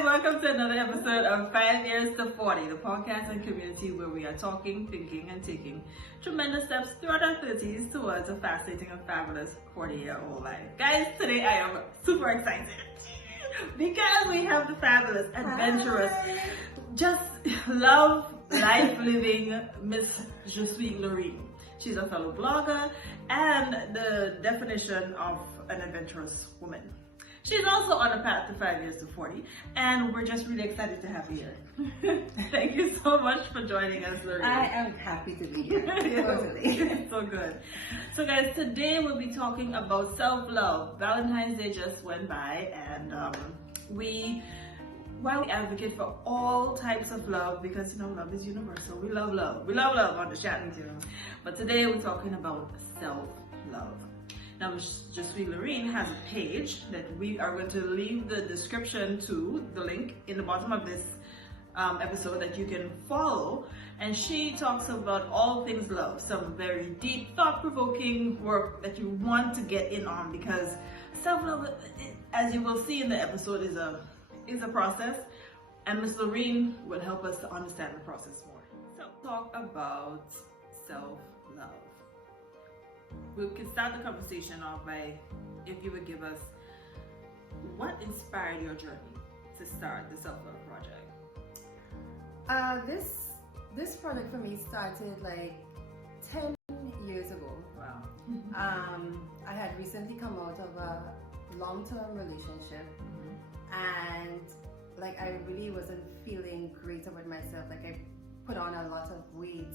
guys, welcome to another episode of 5 Years to 40, the podcast and community where we are talking, thinking, and taking tremendous steps throughout our 30s towards a fascinating and fabulous 40-year-old life. Guys, today I am super excited because we have the fabulous, adventurous, just love life living Miss Je Suis Laureen. She's a fellow blogger and the definition of an adventurous woman. She's also on a path to 5 years to 40, and we're just really excited to have you here. Thank you so much for joining us, Laureen. I am happy to be here. Totally. So good. So guys, today we'll be talking about self-love. Valentine's Day just went by, and while we advocate for all types of love, because love is universal. We love love. We love love on the chatting team. But today we're talking about self-love. Now, Je Suis Laureen has a page that we are going to leave the description to, the link in the bottom of this episode that you can follow. And she talks about all things love, some very deep, thought-provoking work that you want to get in on, because self-love, as you will see in the episode, is a process, and Miss Laureen will help us to understand the process more. So, talk about self-love. We can start the conversation off by, if you would give us, what inspired your journey to start the self-love project? This project for me started like 10 years ago. Wow. I had recently come out of a long-term relationship, and like I really wasn't feeling great about myself. Like I put on a lot of weight,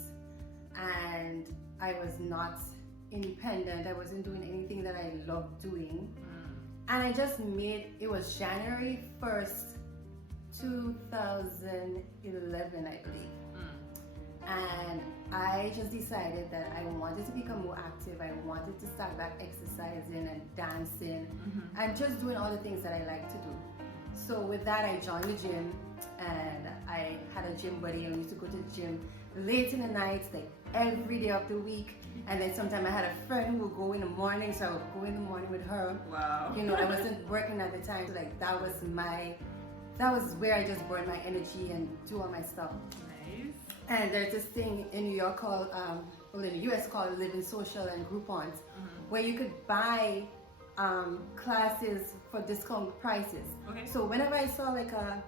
and I was not independent. I wasn't doing anything that I loved doing. And I just it was January 1st, 2011, I believe. And I just decided that I wanted to become more active. I wanted to start back exercising and dancing and just doing all the things that I like to do. So with that, I joined the gym, and I had a gym buddy. I used to go to the gym late in the night, like every day of the week. And then sometimes I had a friend who would go in the morning, so I would go in the morning with her. Wow. I wasn't working at the time, so like that was where I just burned my energy and do all my stuff. Nice. And there's this thing in New York called, in the US called Living Social and Groupons, where you could buy classes for discount prices. Okay. So whenever I saw like a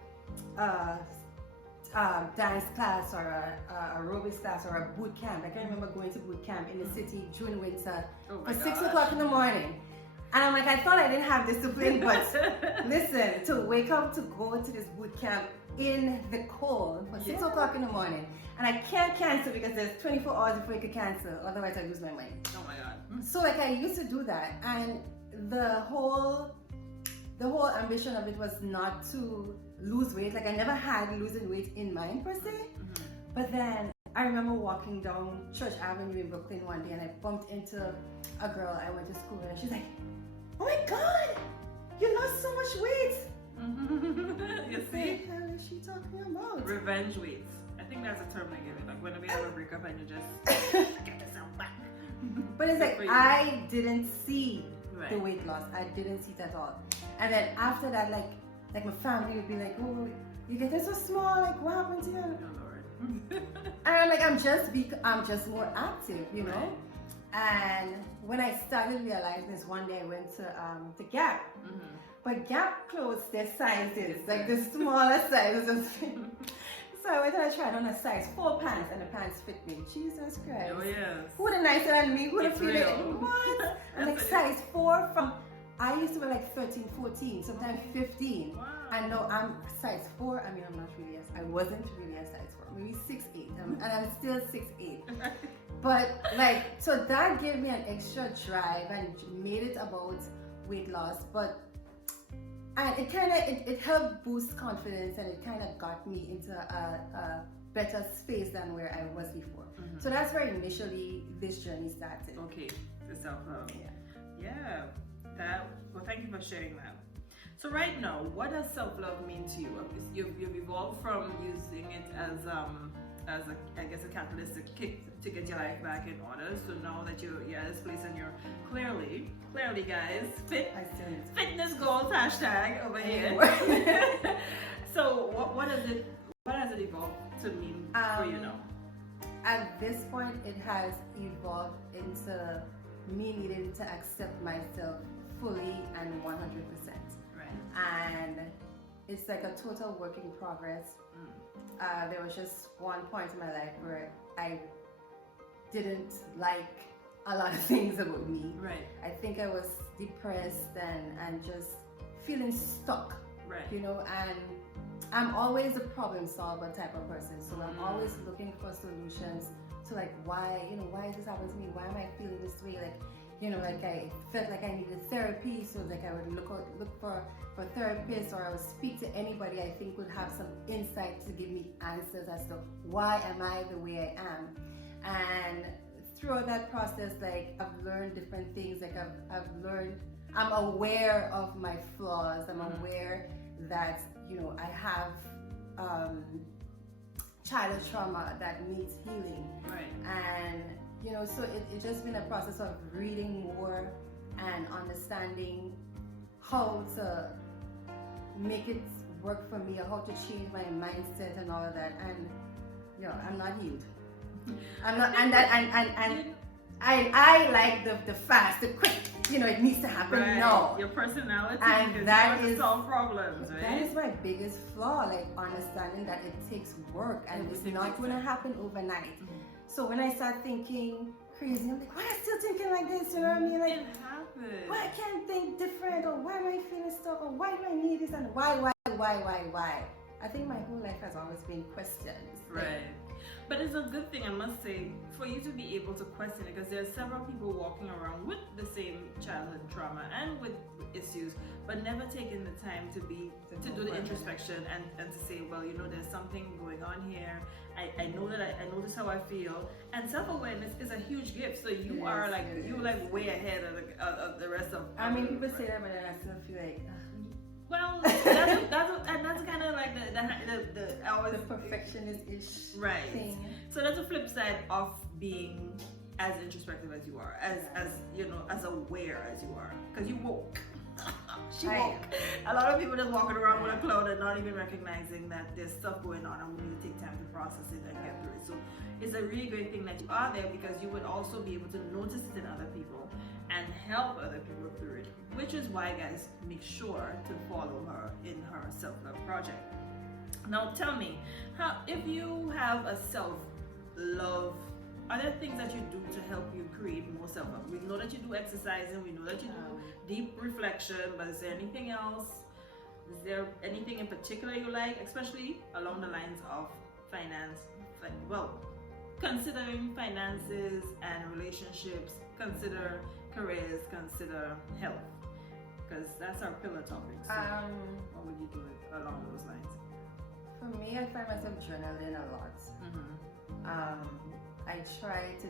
dance class or a aerobics class or a boot camp, I can remember going to boot camp in the city during winter for 6 o'clock in the morning. And I'm like, I thought I didn't have discipline, but listen, to wake up to go to this boot camp in the cold for 6 o'clock in the morning, and I can't cancel because there's 24 hours before you can cancel, otherwise I lose my mind. Oh my God. So like I used to do that, and the whole ambition of it was not to lose weight. Like I never had losing weight in mind per se. But then I remember walking down Church Avenue in Brooklyn one day, and I bumped into a girl I went to school with, and she's like, "Oh my God, you lost so much weight." You see? What the hell is she talking about? Revenge weights. I think that's a term they give it. Like whenever you have a breakup and you just get yourself back. But it's like I didn't see Right. the weight loss. I didn't see it at all. And then after that, like my family would be like, "Oh, you get so small. Like what happened to you?" Oh Lord. And I'm like, I'm just more active, Right. And when I started realizing this, one day I went to Gap, but Gap closed their sizes, like the smaller sizes. So I went and I tried on a size 4 pants, and the pants fit me. Jesus Christ! Oh yes. Who would have nicer than me? Who would have It's feel it? real. What? And like size 4 from. I used to wear like 13, 14, sometimes 15. Wow. And now I'm size 4. I mean, I wasn't really a size 4, maybe 6'8", and I'm still 6'8". But like, so that gave me an extra drive and made it about weight loss. And it helped boost confidence, and it kind of got me into a better space than where I was before. So that's where initially this journey started. Okay, the self-love. Yeah. Well, thank you for sharing that. So right now, what does self-love mean to you? You've evolved from using it as a catalyst to get your life back in order. So now that you're at this place and you're clearly guys, fitness goals hashtag over here. So what has it evolved to mean for you now? At this point, it has evolved into me needing to accept myself fully and 100%. Right. And it's like a total work in progress. There was just one point in my life where I didn't like a lot of things about me. Right. I think I was depressed and just feeling stuck. Right. You know, and I'm always a problem solver type of person. So I'm always looking for solutions to like why is this happening to me? Why am I feeling this way? Like, you know, like I felt like I needed therapy, so like I would look for therapists, or I would speak to anybody I think would have some insight to give me answers as to why am I the way I am. And throughout that process, like I've learned different things. Like I'm aware of my flaws. I'm aware that, you know, I have childhood trauma that needs healing. Right. And, you know, so it's just been a process of reading more and understanding how to make it work for me, or how to change my mindset and all of that. And, you know, I'm not healed. I'm not, and I like the fast, the quick, you know, it needs to happen now. Your personality, and that is solve problems, right? That is my biggest flaw, like understanding that it takes work and it's not going to happen overnight. So when I start thinking crazy, I'm like, why am I still thinking like this? You know what I mean? Like, it happens. Why I can't think different, or why am I feeling stuck, or why do I need this, and why? I think my whole life has always been questions. Right. But it's a good thing, I must say, for you to be able to question it, because there are several people walking around with the same childhood trauma and with issues, but never taking the time to do the introspection and to say, well, you know, there's something going on here. I know that I notice how I feel, and self-awareness is a huge gift. So you are like way ahead of the rest of. I mean, people say that, but then I still feel like. Well, that's kind of like the perfectionist-ish thing. So that's the flip side of being as introspective as you are, as you know, as aware as you are, because you woke. She woke. A lot of people just walking around with a cloud and not even recognizing that there's stuff going on, and we need to take time to process it and get through it. So it's a really great thing that you are there, because you would also be able to notice it in other people and help other people through it, which is why, guys, make sure to follow her in her self-love project. Now tell me, if you have a self-love, are there things that you do to help you create more self-love? We know that you do exercising, we know that you do deep reflection, but is there anything else? Is there anything in particular you like, especially along the lines of finance? Considering finances and relationships, consider careers, consider health, because that's our pillar topic. So what would you do along those lines? For me, I find myself journaling a lot. I try to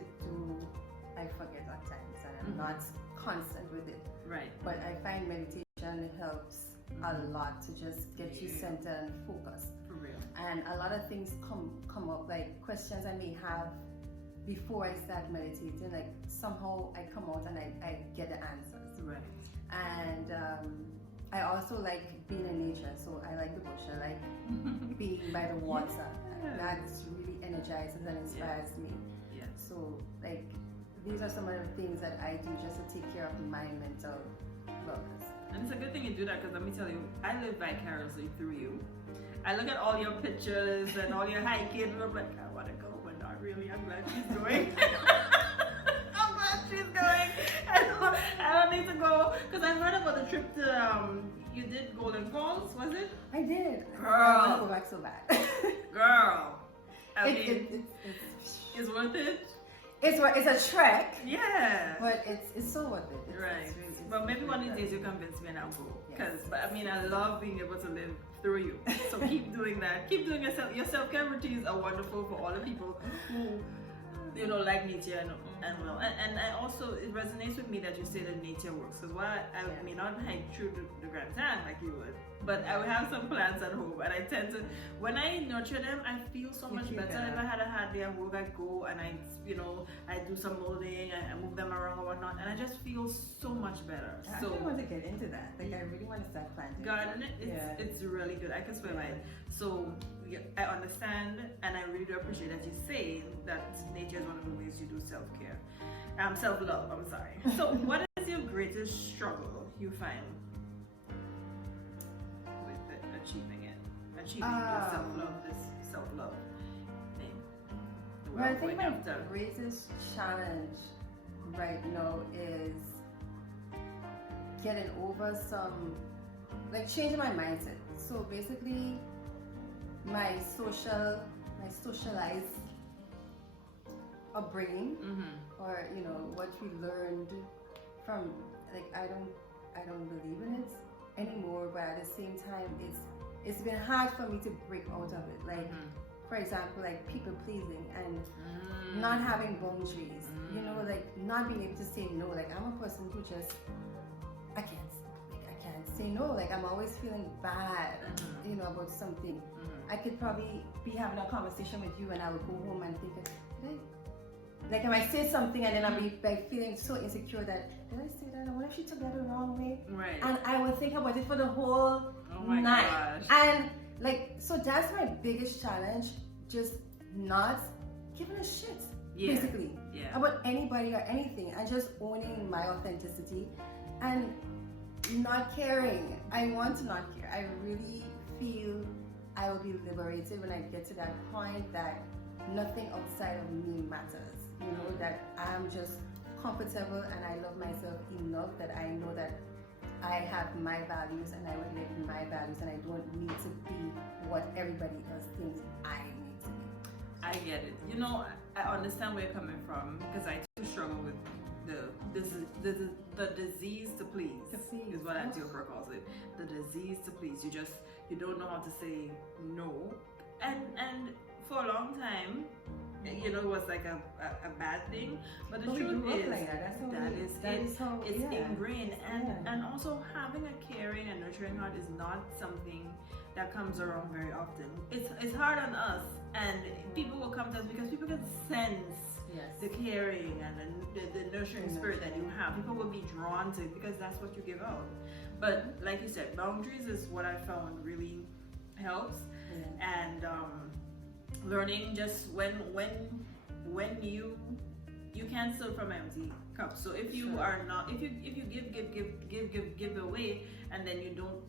I forget at times, and I'm not constant with it. Right. But I find meditation helps a lot to just get you centered and focused. For real. And a lot of things come up, like questions I may have before I start meditating, like somehow I come out and I get the answers. Right. And I also like being in nature, so I like the bush. I like being by the water. That really energizes and inspires me. Yeah. So like these are some of the things that I do just to take care of my mental wellness. And it's a good thing you do that, because let me tell you, I live vicariously through you. I look at all your pictures and all your hiking, and I'm like, I want to go, but not really. I'm glad she's going. I'm glad she's going. I don't need to go, because I heard about the trip to, you did Golden Falls, was it? I did. Girl. I want to go back so bad. Girl. I mean, it's worth it. It's a trek. Yeah. But it's so worth it. Right. Well, maybe one of these days you convince me and I'll go. But I mean, I love being able to live through you. So keep doing that. Keep doing your self-care routines are wonderful for all the people who, you know, like nature and And I also, it resonates with me that you say that nature works, because while I may not hike through the Grand Canyon like you would, but I would have some plants at home, and I tend to, when I nurture them, I feel so much better. If I had a hard day at work, I go and I do some molding, I move them around or whatnot, and I just feel so much better. I really want to get into that. Like, I really want to start planting. Gardening, it's really good. I can swear by it. So I understand, and I really do appreciate that you say that nature is one of the ways you do self-care. Self-love, I'm sorry. So what is your greatest struggle you find with achieving this self-love thing? Well, I think my greatest challenge right now is getting over changing my mindset. So basically, my socialized upbringing, or what we learned from, like, I don't believe in it anymore, but at the same time it's been hard for me to break out of it. Like, for example, like people pleasing and not having boundaries, like not being able to say no. Like, I'm a person who just I can't say no. Like, I'm always feeling bad about something. I could probably be having a conversation with you and I would go home and think, like, I might say something and then I'll be like feeling so insecure that, did I say that? What if she took that the wrong way? Right. And I would think about it for the whole night. Gosh. And so that's my biggest challenge, just not giving a shit, basically, about anybody or anything, and just owning my authenticity and not caring. I want to not care. I really feel I will be liberated when I get to that point that nothing outside of me matters. That I'm just comfortable and I love myself enough that I know that I have my values and I would live my values, and I don't need to be what everybody else thinks I need to be. I get it. I understand where you're coming from, because I too struggle with the disease to please. Is what Auntie Oprah calls it. The disease to please. You don't know how to say no, and for a long time, it was like a bad thing, but the truth is that it's ingrained, and also having a caring and nurturing heart is not something that comes around very often. It's hard on us, and people will come to us because people can sense the caring and the nurturing spirit that you have. People will be drawn to it because that's what you give out. But like you said, boundaries is what I found really helps, and learning just when you can't serve from empty cup. So if you are not, if you give away, and then you don't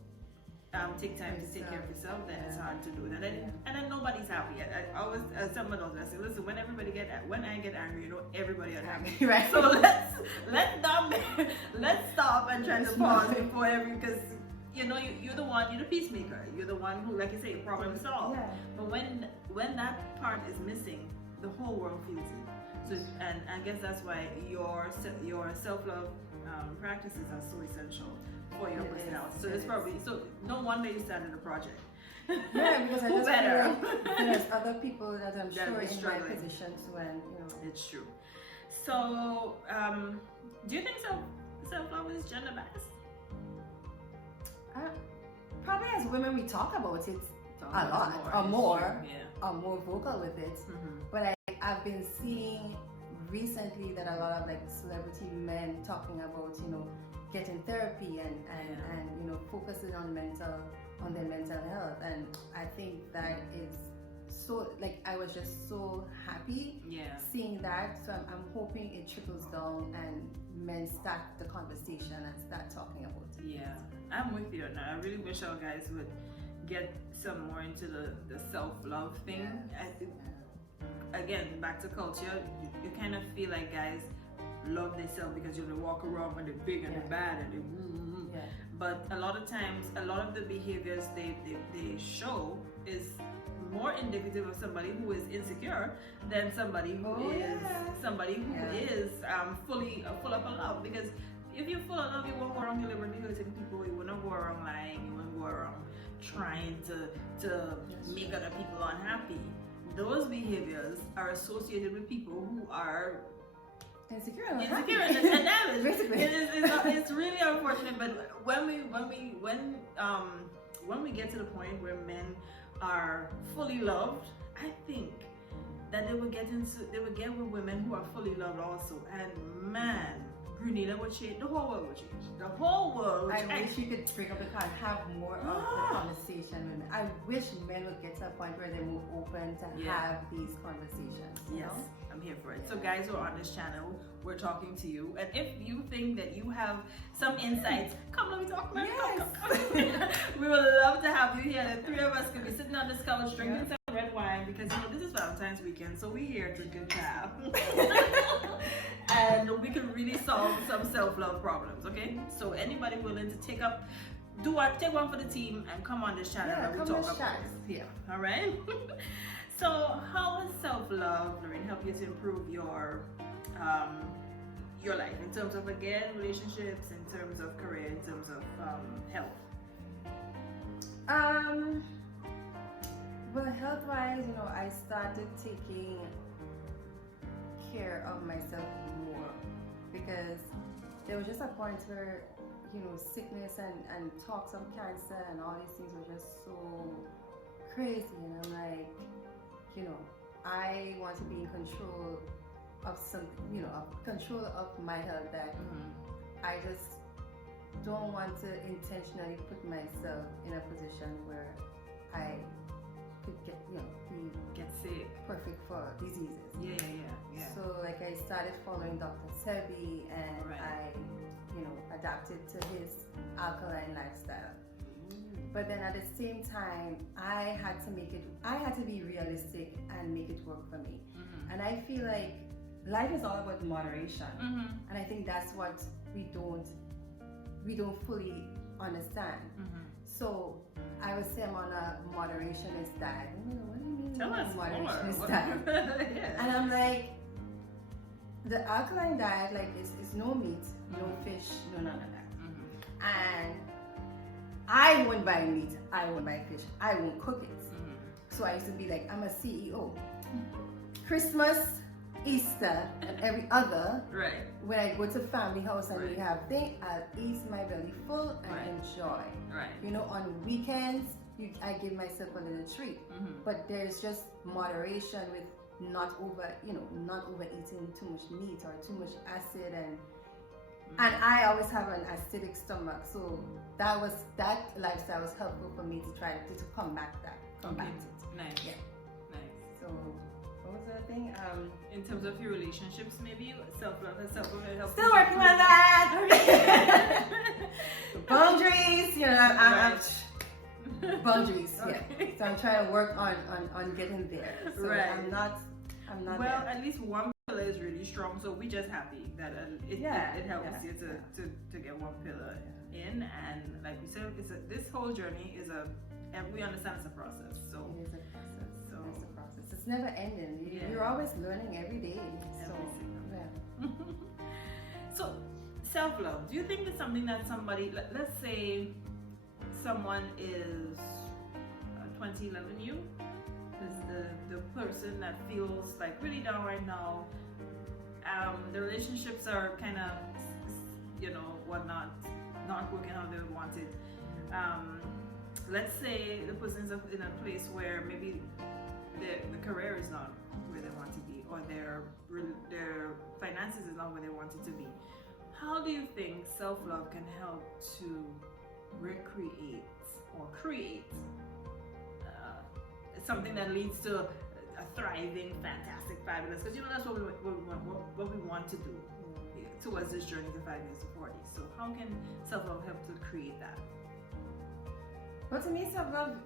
take time to take care of yourself, then it's hard to do that. And then nobody's happy. I always someone else, I say, listen, when I get angry, everybody is happy. Right. So let's stop and try to pause before because you're the peacemaker. You're the one who, like you say, problem solve. But when that part is missing, the whole world feels it. So, and I guess that's why your self-love practices are so essential for your personality. So it's probably no wonder you started a project. Yeah, because I just feel like there's other people that I'm sure in my position too, and it's true. So, do you think self-love is gender biased? Probably as women we talk about it a lot, or more vocal with it. But I've been seeing recently that a lot of like celebrity men talking about getting therapy and focusing on their mental health, and I think that is so, like, I was just so happy seeing that. So I'm hoping it trickles down and men start the conversation and start talking about it. Yeah, I'm with you now. I really wish our guys would get some more into the self-love thing. I think, again, back to culture, you kind of feel like guys love themselves because they walk around when they're big and they're bad and they but a lot of times, a lot of the behaviors they show is more indicative of somebody who is insecure than somebody who is full of love. Because if you're full of love, you won't go around deliberately hurting people. You won't go around lying. You won't go around trying to make other people unhappy. Those behaviors are associated with people who are insecure, and that is basically. it's really unfortunate. But when we get to the point where men are fully loved, I think that they will get with women who are fully loved also, and man, Grenada would change. The whole world would change. The whole world would change. I wish you could bring up the car and have more of the conversation with men. I wish men would get to a point where they're more open to have these conversations. You know? I'm here for it. So guys who are on this channel, we're talking to you. And if you think that you have some insights, come let me talk, man. Yes. Come. We would love to have you here. The three of us could be sitting on this couch drinking some red wine because this is Valentine's weekend, so we're here drinking tab. And we can really solve some self-love problems, okay? So anybody willing to take one for the team and come on this channel and we talk about it. Yeah, all right? So how does self-love, Lorraine, help you to improve your life in terms of, again, relationships, in terms of career, in terms of health? Well, health-wise, I started taking care of myself more because there was just a point where, sickness and talks of cancer and all these things were just so crazy, and I'm like, I want to be in control of something, control of my health, that I just don't want to intentionally put myself in a position where I could get sick, perfect for diseases. Yeah. So like I started following Dr. Sebi, and I, adapted to his alkaline lifestyle. But then at the same time, I had to be realistic and make it work for me. And I feel like life is all about moderation. And I think that's what we don't fully understand. So I would say I'm on a moderationist diet. What do you mean? Tell us moderationist diet. And I'm like, the alkaline diet, like, is no meat, no fish, no none of that. And I won't buy meat, I won't buy fish, I won't cook it. So I used to be like, I'm a CEO. Christmas, Easter, and every other, when I go to family house and we have things, I'll eat my belly full and enjoy. On weekends, I give myself a little treat. But there's just moderation with not overeating too much meat or too much acid, and I always have an acidic stomach, so that lifestyle was helpful for me to try to combat it. Nice. Yeah. Nice. So what was the other thing? In terms of your relationships, maybe self-love helps. Still working on that. Boundaries, boundaries. Okay. Yeah. So I'm trying to work on getting there. So I'm not. Well, there. At least one pillar is really strong, so we're just happy that it helps you to get one pillar in, and like we said, this whole journey and we understand it's a process. So it is a process. So it's a process. It's never ending. You're always learning every day. So self-love. Do you think it's something that somebody, let's say, someone is 2011 you? Is the person that feels like really down right now. The relationships are kind of, not working how they wanted. Let's say the person's in a place where maybe the career is not where they want to be, or their finances is not where they want it to be. How do you think self-love can help to recreate or create something that leads to a thriving, fantastic, fabulous? Because that's what we want to do towards this journey to 5 years to 40. So how can self-love help to create that? Well, to me, self-love,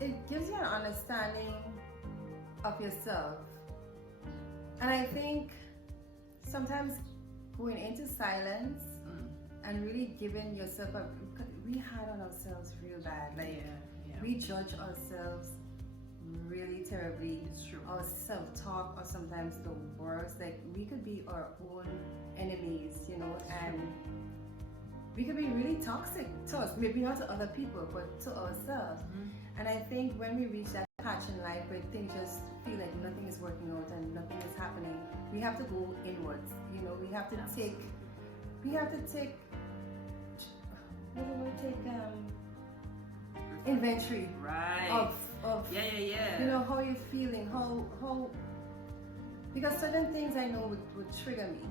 it gives you an understanding of yourself. And I think sometimes going into silence and really giving yourself we hard on ourselves real bad. We judge ourselves really terribly. It's true. Our self-talk are sometimes the worst. Like, we could be our own enemies, and we could be really toxic to us. Maybe not to other people, but to ourselves. And I think when we reach that patch in life where things just feel like nothing is working out and nothing is happening, we have to go inwards. You know, we have to take inventory of you know, how you're feeling, how because certain things I know would trigger me.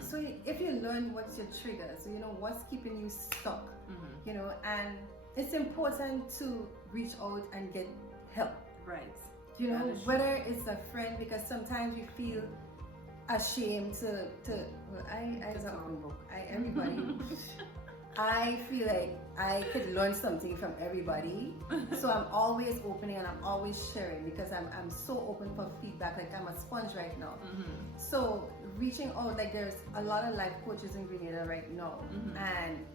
So if you learn what's your trigger, so you know what's keeping you stuck, you know, and it's important to reach out and get help. Right. You know, whether it's a friend, because sometimes you feel ashamed to well, I as an open book, everybody I feel like I could learn something from everybody. So I'm always opening and I'm always sharing because I'm so open for feedback. Like I'm a sponge right now. So reaching out, like there's a lot of life coaches in Grenada right now, and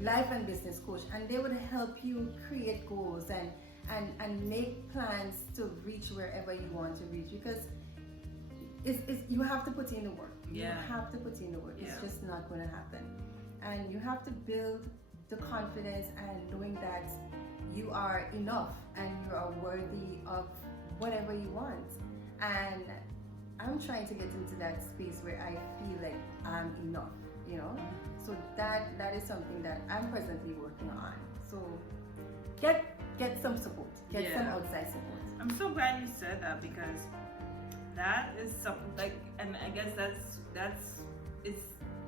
life and business coach, and they would help you create goals and make plans to reach wherever you want to reach, because it's you have to put in the work. You have to put in the work. It's just not going to happen. And you have to build the confidence and knowing that you are enough and you are worthy of whatever you want. And I'm trying to get into that space where I feel like I'm enough, you know? So that is something that I'm presently working on. So get some support, get some outside support. I'm so glad you said that, because that is something like, and I guess it's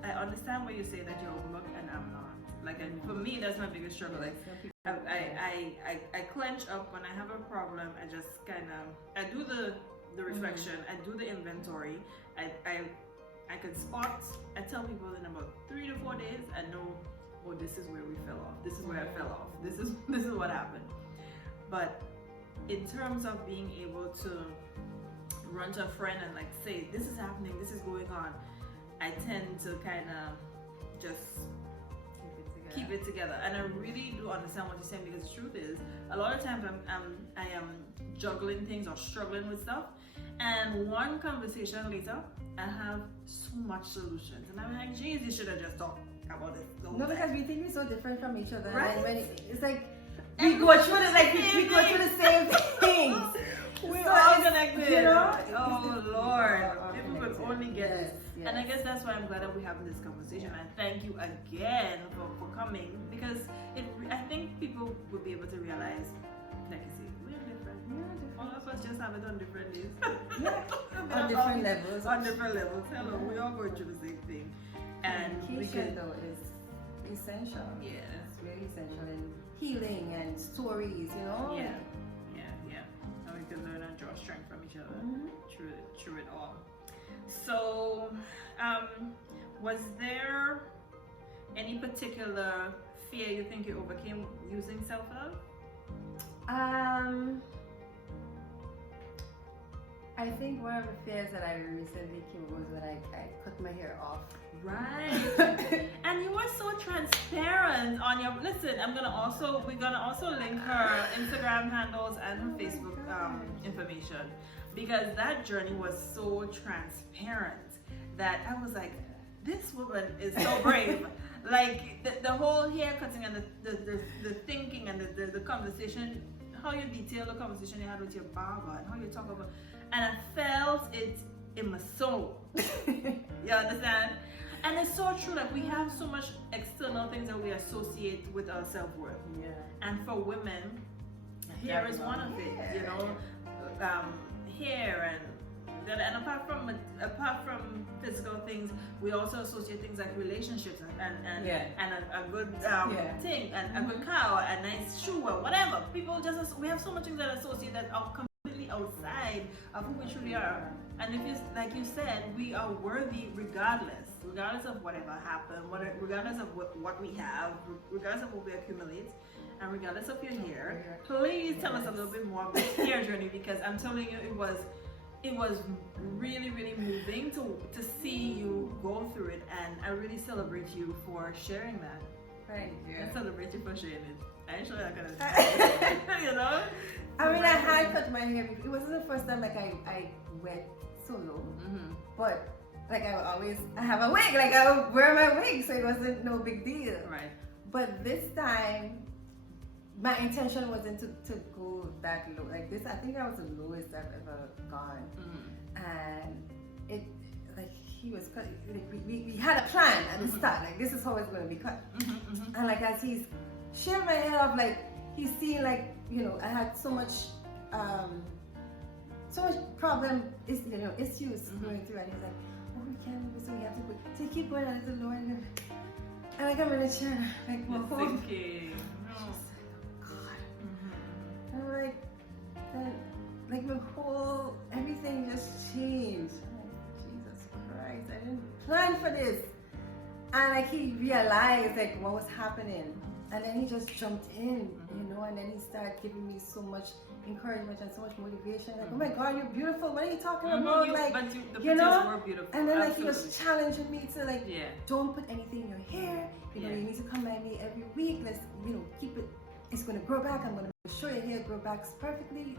I understand where you say that you're open book and I'm not. Like, and for me, that's my biggest struggle. Like, I clench up when I have a problem. I just kind of, I do the reflection, I do the inventory. I can spot. I tell people in about 3 to 4 days, I know, oh, this is where we fell off. This is where I fell off. This is what happened. But in terms of being able to run to a friend and like say, this is happening, this is going on, I tend to kind of just keep it together. And I really do understand what you're saying, because the truth is, a lot of times I am juggling things or struggling with stuff, and one conversation later, I have so much solutions, and I'm like, geez, you should have just talked about it. No, because we think we're so different from each other, right? And when it's like we go through the same things. We're all connected. You know? Oh Lord, people could only get this. Yes. And I guess that's why I'm glad that we're having this conversation. And thank you again for coming, because I think people will be able to realize, like you say, we're different. All of us just have it on different days. On different levels. On different levels. Hello, we all going through the same thing. And communication though is essential. Yeah. It's really essential in healing and stories, you know? Yeah. And we can learn and draw strength from each other through it all. So, was there any particular fear you think you overcame using self-love? I think one of the fears that I recently came was when I cut my hair off. Right. And you were so transparent on your, listen, we're gonna also link her Instagram handles and her Facebook information, because that journey was so transparent that I was like, this woman is so brave. Like the whole hair cutting and the thinking and the conversation, how you detail the conversation you had with your barber and how you talk about, and I felt it in my soul. You understand? And it's so true, like we have so much external things that we associate with our self-worth. Yeah. And for women, hair is one of it, you know, hair and apart from physical things, we also associate things like relationships and a good thing and a good car or a nice shoe or whatever. People we have so much things that associate that are completely outside of who we truly are. And if it's like you said, we are worthy regardless of whatever happened, regardless of what we have, regardless of what we accumulate, and regardless of your hair. Please tell us a little bit more about the hair journey, because I'm telling you, it was really, really moving to see you go through it, and I really celebrate you for sharing that. Thank you. I celebrate you for sharing it. I ain't sure that kind of you know? I mean, I had cut my hair. It wasn't the first time like I went solo, but like I have a wig, like I wear my wig, so it wasn't no big deal. Right. But this time, my intention wasn't to go that low. Like this, I think that was the lowest I've ever gone. And it, like, he was cut. Like, we had a plan at the start. Like, this is how it's going to be cut. And like, as he's shaving my head off, like, he's seeing, like, you know, I had so much problem, issues going through, and he's like, oh, we can't move, so we have to put. So you keep going a little lower, and like, I'm in a chair, like, my whole. I'm like, then, like, my whole, everything just changed. I'm like, Jesus Christ, I didn't plan for this. And like, he realized like what was happening. And then he just jumped in, you know, and then he started giving me so much encouragement and so much motivation. Like, oh my God, you're beautiful. What are you talking about? Like, the you know, were beautiful. and then like Absolutely. he was challenging me to like, don't put anything in your hair. You know, you need to come by me every week. Let's, you know, keep it. It's going to grow back. I'm going to make sure your hair grow back perfectly.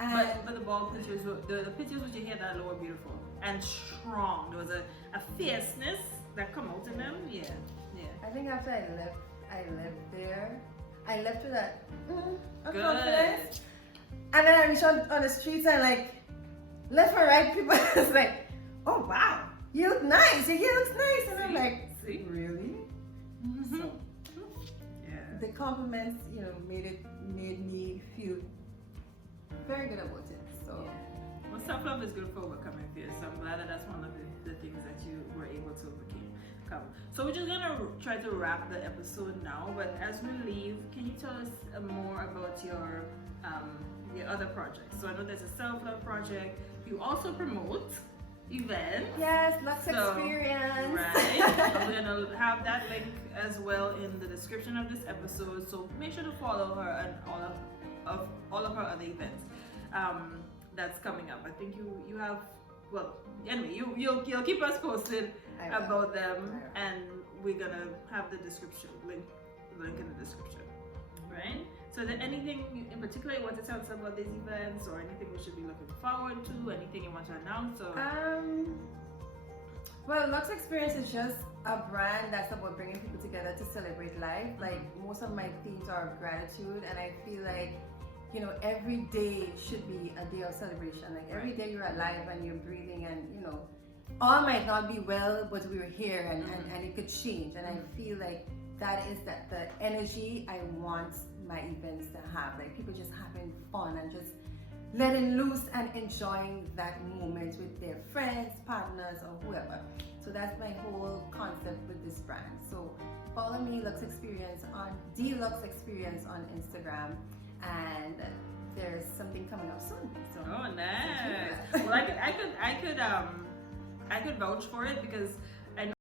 But the bald pictures, the pictures with your hair that were beautiful and strong. There was a fierceness that come out in them. Yeah. I think after I left there. I left with that Good. confidence. And then I reached on the streets and like left and right, people was like, oh wow, you look nice, your hair looks nice. And I'm like, see? Really? So, the compliments, you know, made me feel very good about it. So well, self-love is good for overcoming fears. So I'm glad that that's one of the things that you were able to overcome. So we're just gonna try to wrap the episode now, but as we leave, can you tell us more about your other projects? So I know there's a self-love project. You also promote events. Yes, Lux Experience. Right. So we're gonna have that link as well in the description of this episode. So make sure to follow her and all of her other events that's coming up. I think you have. Well, anyway, you'll keep us posted about them, and we're gonna have the description link in the description, right? So, is there anything in particular you want to tell us about these events, or anything we should be looking forward to? Anything you want to announce? Or? Well, Lux Experience is just a brand that's about bringing people together to celebrate life. Like, most of my themes are of gratitude, and I feel like, you know, every day should be a day of celebration. Like, every day you're alive and you're breathing, and, you know, all might not be well, but we're here, and it could change. And I feel like that is the energy I want my events to have. Like, people just having fun and just letting loose and enjoying that moment with their friends, partners, or whoever. So that's my whole concept with this brand. So follow me, Lux Experience, on Deluxe Experience on Instagram. And there's something coming up soon. So nice. Well, I could vouch for it, because